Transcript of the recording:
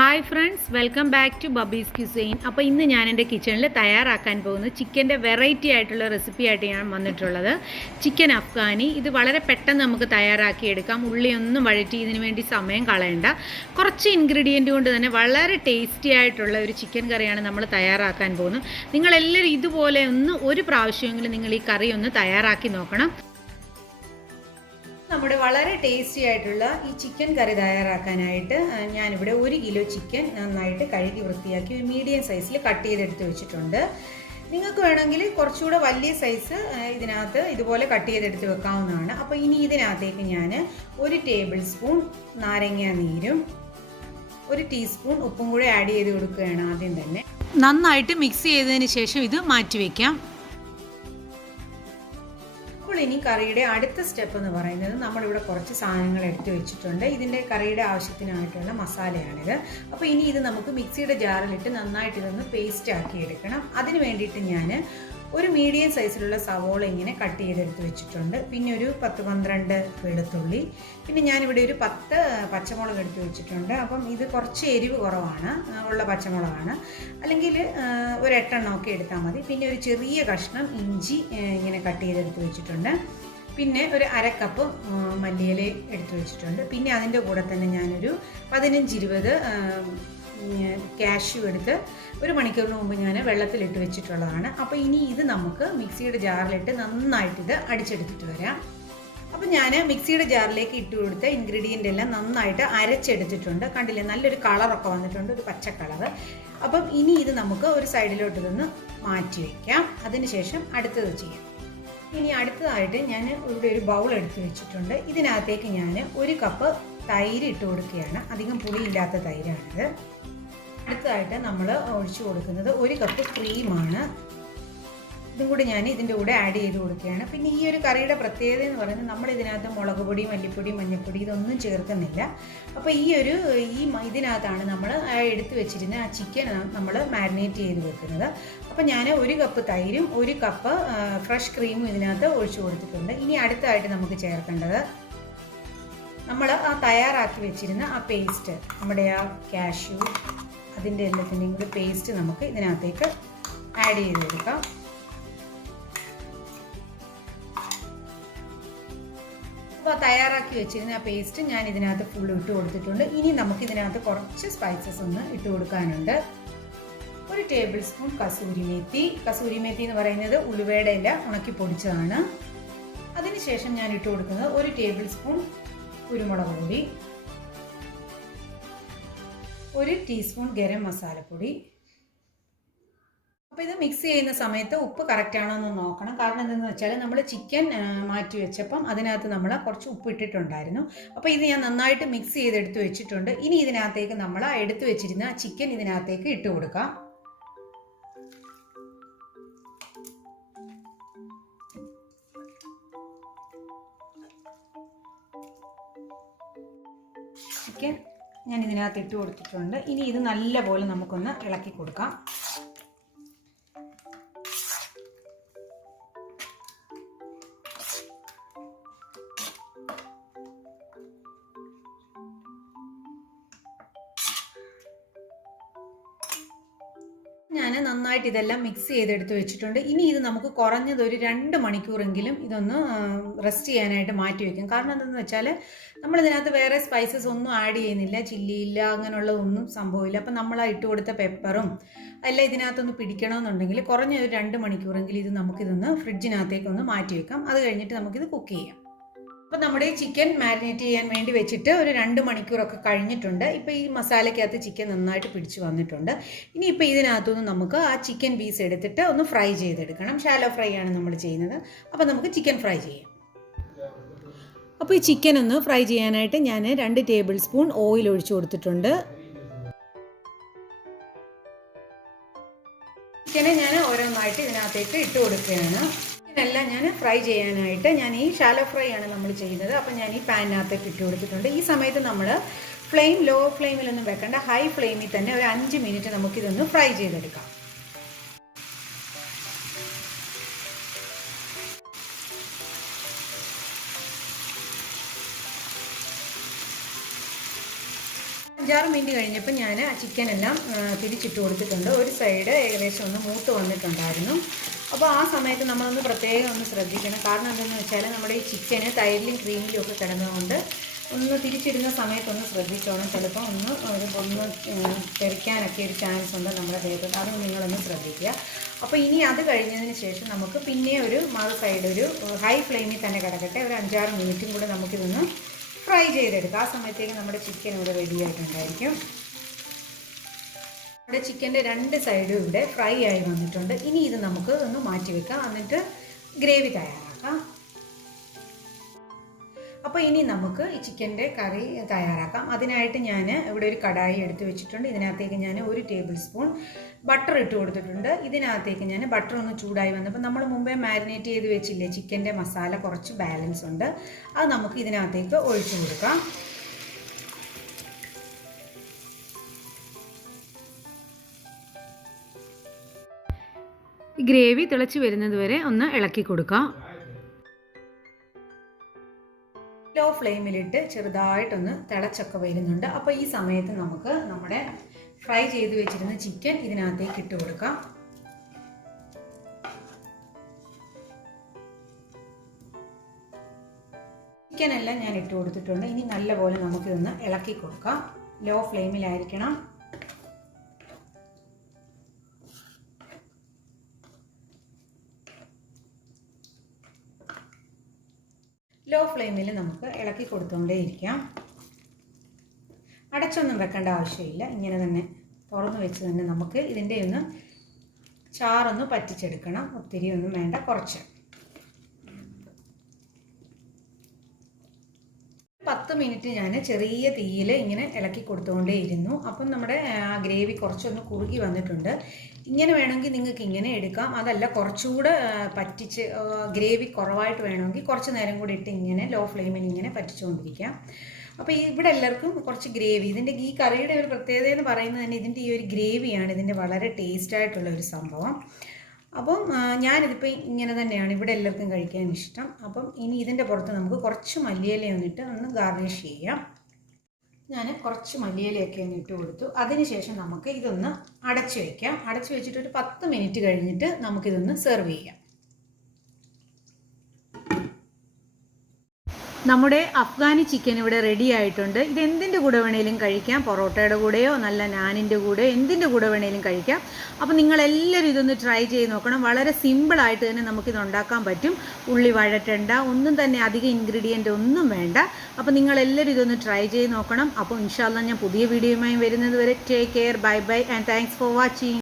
Hi friends, welcome back to Babi's cuisine. അപ്പോൾ ഇന്ന് ഞാൻ എൻ്റെ കിച്ചണിൽ തയ്യാറാക്കാൻ പോകുന്നത് ചിക്കൻ്റെ വെറൈറ്റി ആയിട്ടുള്ള റെസിപ്പി ആയിട്ട് ഞാൻ വന്നിട്ടുള്ളത് ചിക്കൻ അഫ്ഗാനി. ഇത് വളരെ പെട്ടെന്ന് നമുക്ക് തയ്യാറാക്കിയെടുക്കാം. ഉള്ളിയൊന്നും വഴറ്റി ഇതിന് വേണ്ടി സമയം കളയണ്ട. കുറച്ച് ഇൻഗ്രീഡിയൻറ്റ് കൊണ്ട് തന്നെ വളരെ ടേസ്റ്റി ആയിട്ടുള്ള ഒരു ചിക്കൻ കറിയാണ് നമ്മൾ തയ്യാറാക്കാൻ പോകുന്നത്. നിങ്ങളെല്ലാവരും ഇതുപോലെ ഒരു പ്രാവശ്യമെങ്കിലും നിങ്ങൾ ഈ കറി ഒന്ന് തയ്യാറാക്കി നോക്കണം. നമ്മുടെ വളരെ ടേസ്റ്റി ആയിട്ടുള്ള ഈ ചിക്കൻ കറി തയ്യാറാക്കാനായിട്ട് ഞാനിവിടെ 1 കിലോ ചിക്കൻ നന്നായിട്ട് കഴുകി വൃത്തിയാക്കി ഒരു മീഡിയം സൈസിൽ കട്ട് ചെയ്തെടുത്ത് വെച്ചിട്ടുണ്ട്. നിങ്ങൾക്ക് വേണമെങ്കിൽ കുറച്ചുകൂടെ വലിയ സൈസ് ഇതിനകത്ത് ഇതുപോലെ കട്ട് ചെയ്തെടുത്ത് വെക്കാവുന്നതാണ്. അപ്പോൾ ഇനി ഇതിനകത്തേക്ക് ഞാൻ 1 ടേബിൾ സ്പൂൺ നാരങ്ങ നീരും 1 ടീസ്പൂൺ ഉപ്പും കൂടെ ആഡ് ചെയ്ത് കൊടുക്കുകയാണ്. ആദ്യം തന്നെ നന്നായിട്ട് മിക്സ് ചെയ്തതിന് ശേഷം ഇത് മാറ്റി വയ്ക്കാം. അപ്പോൾ ഇനി കറിയുടെ അടുത്ത സ്റ്റെപ്പ് എന്ന് പറയുന്നത് നമ്മളിവിടെ കുറച്ച് സാധനങ്ങൾ എടുത്ത് വെച്ചിട്ടുണ്ട്. ഇതിൻ്റെ കറിയുടെ ആവശ്യത്തിനായിട്ടുള്ള മസാലയാണിത്. അപ്പോൾ ഇനി ഇത് നമുക്ക് മിക്സിയുടെ ജാറിലിട്ട് നന്നായിട്ട് ഇതൊന്ന് പേസ്റ്റ് ആക്കി എടുക്കണം. അതിന് വേണ്ടിയിട്ട് ഞാൻ ഒരു മീഡിയം സൈസിലുള്ള സവോള ഇങ്ങനെ കട്ട് ചെയ്തെടുത്ത് വെച്ചിട്ടുണ്ട്. പിന്നെ ഒരു 10-12 വെളുത്തുള്ളി, പിന്നെ ഞാനിവിടെ ഒരു 10 പച്ചമുളക് എടുത്ത് വെച്ചിട്ടുണ്ട്. അപ്പം ഇത് കുറച്ച് എരിവ് കുറവാണ് ഉള്ള പച്ചമുളകാണ്, അല്ലെങ്കിൽ ഒരു 8 എണ്ണമൊക്കെ എടുത്താൽ മതി. പിന്നെ ഒരു ചെറിയ കഷ്ണം ഇഞ്ചി ഇങ്ങനെ കട്ട് ചെയ്തെടുത്ത് വെച്ചിട്ടുണ്ട്. പിന്നെ ഒരു 1/2 കപ്പ് മല്ലിയില എടുത്ത് വെച്ചിട്ടുണ്ട്. പിന്നെ അതിൻ്റെ കൂടെ തന്നെ ഞാനൊരു 15-20 കാഷ്യൂ എടുത്ത് 1 മണിക്കൂറിന് മുമ്പ് ഞാൻ വെള്ളത്തിലിട്ട് വെച്ചിട്ടുള്ളതാണ്. അപ്പോൾ ഇനി ഇത് നമുക്ക് മിക്സിയുടെ ജാറിലിട്ട് നന്നായിട്ടിത് അടിച്ചെടുത്തിട്ട് വരാം. അപ്പോൾ ഞാൻ മിക്സിയുടെ ജാറിലേക്ക് ഇട്ട് കൊടുത്ത ഇൻഗ്രീഡിയൻ്റ് എല്ലാം നന്നായിട്ട് അരച്ചെടുത്തിട്ടുണ്ട്. കണ്ടില്ലേ, നല്ലൊരു കളറൊക്കെ വന്നിട്ടുണ്ട്, ഒരു പച്ച കളറ്. അപ്പം ഇനി ഇത് നമുക്ക് ഒരു സൈഡിലോട്ട് ഇതൊന്ന് മാറ്റി വയ്ക്കാം. അതിനുശേഷം അടുത്തത് ചെയ്യാം. ഇനി അടുത്തതായിട്ട് ഞാൻ ഇവിടെ ഒരു ബൗൾ എടുത്ത് വെച്ചിട്ടുണ്ട്. ഇതിനകത്തേക്ക് ഞാൻ 1 കപ്പ് തൈര് ഇട്ട് കൊടുക്കുകയാണ്. അധികം പുളിയില്ലാത്ത തൈരാണിത്. അടുത്തതായിട്ട് നമ്മൾ ഒഴിച്ചു കൊടുക്കുന്നത് 1 കപ്പ് ക്രീമാണ്. ഇതും കൂടി ഞാൻ ഇതിൻ്റെ കൂടെ ആഡ് ചെയ്ത് കൊടുക്കുകയാണ്. പിന്നെ ഈ ഒരു കറിയുടെ പ്രത്യേകത എന്ന് പറയുന്നത് നമ്മൾ ഇതിനകത്ത് മുളക് പൊടി, മല്ലിപ്പൊടി, മഞ്ഞൾപ്പൊടി ഇതൊന്നും ചേർക്കുന്നില്ല. അപ്പോൾ ഇതിനകത്താണ് നമ്മൾ എടുത്തു വെച്ചിരുന്ന ആ ചിക്കൻ നമ്മൾ മാരിനേറ്റ് ചെയ്ത് വെക്കുന്നത്. അപ്പോൾ ഞാൻ 1 കപ്പ് തൈരും 1 കപ്പ് ഫ്രഷ് ക്രീമും ഇതിനകത്ത് ഒഴിച്ചു കൊടുത്തിട്ടുണ്ട്. ഇനി അടുത്തായിട്ട് നമുക്ക് ചേർക്കേണ്ടത് നമ്മൾ ആ തയ്യാറാക്കി വെച്ചിരുന്ന ആ പേസ്റ്റ്, നമ്മുടെ ആ കാഷ്യൂ അതിൻ്റെ എല്ലാത്തിൻ്റെയും കൂടി പേസ്റ്റ് നമുക്ക് ഇതിനകത്തേക്ക് ആഡ് ചെയ്ത് കൊടുക്കാം. അപ്പോൾ തയ്യാറാക്കി വെച്ചിരുന്ന ആ പേസ്റ്റ് ഞാൻ ഇതിനകത്ത് ഫുൾ ഇട്ട് കൊടുത്തിട്ടുണ്ട്. ഇനി നമുക്ക് ഇതിനകത്ത് കുറച്ച് സ്പൈസസ് ഒന്ന് ഇട്ട് കൊടുക്കാനുണ്ട്. 1 ടേബിൾ സ്പൂൺ കസൂരി മേത്തി എന്ന് പറയുന്നത് ഉലുവയുടെ ഇല ഉണക്കി പൊടിച്ചതാണ്. അതിനുശേഷം ഞാൻ ഇട്ട് കൊടുക്കുന്നത് 1 ടേബിൾ സ്പൂൺ കുരുമുളക് പൊടി, 1 ടീസ്പൂൺ ഗരം മസാലപ്പൊടി. അപ്പോൾ ഇത് മിക്സ് ചെയ്യുന്ന സമയത്ത് ഉപ്പ് കറക്റ്റ് ആണോ എന്ന് നോക്കണം. കാരണം എന്തെന്ന് വെച്ചാൽ നമ്മൾ ചിക്കൻ മാറ്റി വെച്ചപ്പം അതിനകത്ത് നമ്മൾ കുറച്ച് ഉപ്പ് ഇട്ടിട്ടുണ്ടായിരുന്നു. അപ്പോൾ ഇത് ഞാൻ നന്നായിട്ട് മിക്സ് ചെയ്തെടുത്ത് വെച്ചിട്ടുണ്ട്. ഇനി ഇതിനകത്തേക്ക് നമ്മൾ എടുത്തു വെച്ചിരുന്ന ചിക്കൻ ഇതിനകത്തേക്ക് ഇട്ട് കൊടുക്കാം. ചിക്കൻ ഞാൻ ഇതിനകത്ത് ഇട്ട് കൊടുത്തിട്ടുണ്ട്. ഇനി ഇത് നല്ലപോലെ നമുക്കൊന്ന് ഇളക്കി കൊടുക്കാം. ഞാൻ നന്നായിട്ട് ഇതെല്ലാം മിക്സ് ചെയ്തെടുത്ത് വെച്ചിട്ടുണ്ട്. ഇനി ഇത് നമുക്ക് കുറഞ്ഞത് ഒരു 2 മണിക്കൂറെങ്കിലും ഇതൊന്ന് റെസ്റ്റ് ചെയ്യാനായിട്ട് മാറ്റി വയ്ക്കും. കാരണം എന്താണെന്ന് വെച്ചാൽ നമ്മളിതിനകത്ത് വേറെ സ്പൈസസ് ഒന്നും ആഡ് ചെയ്യുന്നില്ല, ചില്ലിയില്ല, അങ്ങനെയുള്ളതൊന്നും സംഭവമില്ല. അപ്പം നമ്മൾ ഇട്ട് കൊടുത്ത പെപ്പറും എല്ലാം ഇതിനകത്തൊന്ന് പിടിക്കണമെന്നുണ്ടെങ്കിൽ കുറഞ്ഞ ഒരു 2 മണിക്കൂറെങ്കിലും ഇത് നമുക്കിതൊന്ന് ഫ്രിഡ്ജിനകത്തേക്കൊന്ന് മാറ്റി വെക്കാം. അത് കഴിഞ്ഞിട്ട് നമുക്കിത് കുക്ക് ചെയ്യാം. അപ്പോൾ നമ്മുടെ ചിക്കൻ മാരിനേറ്റ് ചെയ്യാൻ വേണ്ടി വെച്ചിട്ട് ഒരു 2 മണിക്കൂറൊക്കെ കഴിഞ്ഞിട്ടുണ്ട്. ഇപ്പോൾ ഈ മസാലയ്ക്കകത്ത് ചിക്കൻ നന്നായിട്ട് പിടിച്ച് വന്നിട്ടുണ്ട്. ഇനിയിപ്പോൾ ഇതിനകത്തുനിന്ന് നമുക്ക് ആ ചിക്കൻ പീസ് എടുത്തിട്ട് ഒന്ന് ഫ്രൈ ചെയ്തെടുക്കണം. ഷാലോ ഫ്രൈ ആണ് നമ്മൾ ചെയ്യുന്നത്. അപ്പോൾ നമുക്ക് ചിക്കൻ ഫ്രൈ ചെയ്യാം. അപ്പോൾ ഈ ചിക്കൻ ഒന്ന് ഫ്രൈ ചെയ്യാനായിട്ട് ഞാൻ 2 ടേബിൾ സ്പൂൺ ഓയിൽ ഒഴിച്ചു കൊടുത്തിട്ടുണ്ട്. ചിക്കനെ ഞാൻ ഓരോന്നായിട്ട് ഇതിനകത്തേക്ക് ഇട്ട് കൊടുക്കുകയാണ്. ഇതിനെല്ലാം ഞാൻ ഫ്രൈ ചെയ്യാനായിട്ട് ഈ ഷാലോ ഫ്രൈ ആണ് നമ്മൾ ചെയ്യുന്നത്. അപ്പോൾ ഞാൻ ഈ പാനിനകത്തേക്ക് ഇട്ട് കൊടുത്തിട്ടുണ്ട്. ഈ സമയത്ത് നമ്മൾ ലോ ഫ്ലെയിമിലൊന്നും വെക്കേണ്ട, ഹൈ ഫ്ലെയിമിൽ തന്നെ ഒരു 5 മിനിറ്റ് നമുക്കിതൊന്ന് ഫ്രൈ ചെയ്തെടുക്കാം. 5-6 മിനിറ്റ് കഴിഞ്ഞപ്പോൾ ഞാൻ ആ ചിക്കനെല്ലാം തിരിച്ചിട്ട് കൊടുത്തിട്ടുണ്ട്. ഒരു സൈഡ് ഏകദേശം ഒന്ന് മൂത്ത് വന്നിട്ടുണ്ടായിരുന്നു. അപ്പോൾ ആ സമയത്ത് നമ്മളൊന്ന് പ്രത്യേകം ഒന്ന് ശ്രദ്ധിക്കണം. കാരണം എന്താണെന്ന് വെച്ചാൽ നമ്മുടെ ഈ ചിക്കന് തൈരിലും ക്രീമിലും ഒക്കെ കിടന്നതുകൊണ്ട് ഒന്ന് തിരിച്ചിടുന്ന സമയത്തൊന്ന് ശ്രദ്ധിച്ചോണം. ചിലപ്പോൾ ഒന്ന് തെറിക്കാനൊക്കെ ഒരു ചാൻസ് ഉണ്ട് നമ്മുടെ ദേഹത്ത്. അത് നിങ്ങളൊന്ന് ശ്രദ്ധിക്കുക. അപ്പോൾ ഇനി അത് കഴിഞ്ഞതിന് ശേഷം നമുക്ക് പിന്നെ ഒരു മറു സൈഡ് ഒരു ഹൈ ഫ്ലെയിമിൽ തന്നെ കിടക്കട്ടെ. ഒരു 5-6 മിനിറ്റും കൂടെ നമുക്കിതൊന്ന് ഫ്രൈ ചെയ്തെടുക്കാം. ആ സമയത്തേക്ക് നമ്മുടെ ചിക്കൻ ഇവിടെ റെഡി ആയിട്ടുണ്ടായിരിക്കും. നമ്മുടെ ചിക്കൻ്റെ 2 സൈഡും ഇവിടെ ഫ്രൈ ആയി വന്നിട്ടുണ്ട്. ഇനി ഇത് നമുക്ക് ഒന്ന് മാറ്റി വെക്കാം. എന്നിട്ട് ഗ്രേവി തയ്യാറാക്കാം. അപ്പോൾ ഇനി നമുക്ക് ഈ ചിക്കൻ്റെ കറി തയ്യാറാക്കാം. അതിനായിട്ട് ഞാൻ ഇവിടെ ഒരു കടായി എടുത്ത് വെച്ചിട്ടുണ്ട്. ഇതിനകത്തേക്ക് ഞാൻ 1 ടേബിൾ സ്പൂൺ ബട്ടർ ഇട്ട് കൊടുത്തിട്ടുണ്ട്. ഇതിനകത്തേക്ക് ഞാൻ ബട്ടർ ഒന്ന് ചൂടായി വന്നപ്പോൾ നമ്മൾ മുമ്പേ മാരിനേറ്റ് ചെയ്ത് വെച്ചില്ലേ ചിക്കൻ്റെ മസാല കുറച്ച് ബാലൻസ് ഉണ്ട്. അത് നമുക്ക് ഇതിനകത്തേക്ക് ഒഴിച്ചു കൊടുക്കാം. ഗ്രേവി തിളച്ച് വരുന്നത് വരെ ഒന്ന് ഇളക്കി കൊടുക്കാം. ലോ ഫ്ലെയിമിലിട്ട് ചെറുതായിട്ടൊന്ന് തിളച്ചൊക്കെ വരുന്നുണ്ട്. അപ്പോൾ ഈ സമയത്ത് നമുക്ക് നമ്മുടെ ഫ്രൈ ചെയ്ത് വെച്ചിരുന്ന ചിക്കൻ ഇതിനകത്തേക്ക് ഇട്ട് കൊടുക്കാം. ചിക്കനെല്ലാം ഞാൻ ഇട്ട് കൊടുത്തിട്ടുണ്ട്. ഇനി നല്ലപോലെ നമുക്കിതൊന്ന് ഇളക്കി കൊടുക്കാം. ലോ ഫ്ലെയിമിലായിരിക്കണം. ലോ ഫ്ലെയിമിൽ നമുക്ക് ഇളക്കി കൊടുത്തുകൊണ്ടേയിരിക്കാം. അടച്ചൊന്നും വെക്കേണ്ട ആവശ്യമില്ല. ഇങ്ങനെ തന്നെ തുറന്ന് വെച്ച് തന്നെ നമുക്ക് ഇതിൻ്റെ ഒന്ന് ചാറൊന്ന് പറ്റിച്ചെടുക്കണം. ഒത്തിരി ഒന്നും വേണ്ട, കുറച്ച്. 10 മിനിറ്റ് ഞാൻ ചെറിയ തീയിൽ ഇങ്ങനെ ഇളക്കി കൊടുത്തുകൊണ്ടേയിരുന്നു. അപ്പം നമ്മുടെ ഗ്രേവി കുറച്ചൊന്ന് കുറുകി വന്നിട്ടുണ്ട്. ഇങ്ങനെ വേണമെങ്കിൽ നിങ്ങൾക്ക് ഇങ്ങനെ എടുക്കാം. അതല്ല കുറച്ചുകൂടെ പറ്റിച്ച് ഗ്രേവി കുറവായിട്ട് വേണമെങ്കിൽ കുറച്ച് നേരം കൂടി ഇട്ട് ഇങ്ങനെ ലോ ഫ്ലെയിമിൽ ഇങ്ങനെ പറ്റിച്ചുകൊണ്ടിരിക്കാം. അപ്പോൾ ഇവിടെ എല്ലാവർക്കും കുറച്ച് ഗ്രേവി, ഇതിൻ്റെ ഈ കറിയുടെ ഒരു പ്രത്യേകത എന്ന് പറയുന്നത് തന്നെ ഇതിൻ്റെ ഈ ഒരു ഗ്രേവിയാണ് ഇതിൻ്റെ വളരെ ടേസ്റ്റായിട്ടുള്ള ഒരു സംഭവം. അപ്പം ഞാനിതിപ്പോൾ ഇങ്ങനെ തന്നെയാണ് ഇവിടെ എല്ലാവർക്കും കഴിക്കാൻ ഇഷ്ടം. അപ്പം ഇനി ഇതിൻ്റെ പുറത്ത് നമുക്ക് കുറച്ച് മല്ലിയില ഒന്നിട്ട് ഒന്ന് ഗാർണിഷ് ചെയ്യാം. ഞാൻ കുറച്ച് മല്ലിയിലയൊക്കെ ഒന്ന് ഇട്ട് കൊടുത്തു. അതിനുശേഷം നമുക്ക് ഇതൊന്ന് അടച്ചു വയ്ക്കാം. അടച്ചു വെച്ചിട്ട് ഒരു 10 മിനിറ്റ് കഴിഞ്ഞിട്ട് നമുക്കിതൊന്ന് സെർവ് ചെയ്യാം. നമ്മുടെ അഫ്ഗാനി ചിക്കൻ ഇവിടെ റെഡി ആയിട്ടുണ്ട്. ഇത് എന്തിൻ്റെ കൂടെ വേണേലും കഴിക്കാം. പൊറോട്ടയുടെ കൂടെയോ നല്ല നാനിൻ്റെ കൂടെയോ എന്തിൻ്റെ കൂടെ വേണേലും കഴിക്കാം. അപ്പോൾ നിങ്ങളെല്ലാവരും ഇതൊന്ന് ട്രൈ ചെയ്ത് നോക്കണം. വളരെ സിമ്പിളായിട്ട് തന്നെ നമുക്കിത് ഉണ്ടാക്കാൻ പറ്റും. ഉള്ളി വഴറ്റണ്ട, ഒന്നും തന്നെ അധികം ഇൻഗ്രീഡിയൻ്റ് ഒന്നും വേണ്ട. അപ്പോൾ നിങ്ങളെല്ലാവരും ഇതൊന്ന് ട്രൈ ചെയ്ത് നോക്കണം. അപ്പോൾ ഇൻഷാ അല്ലാഹ് ഞാൻ പുതിയ വീഡിയോയുമായി വരുന്നത് വരെ take care, bye bye and thanks for watching.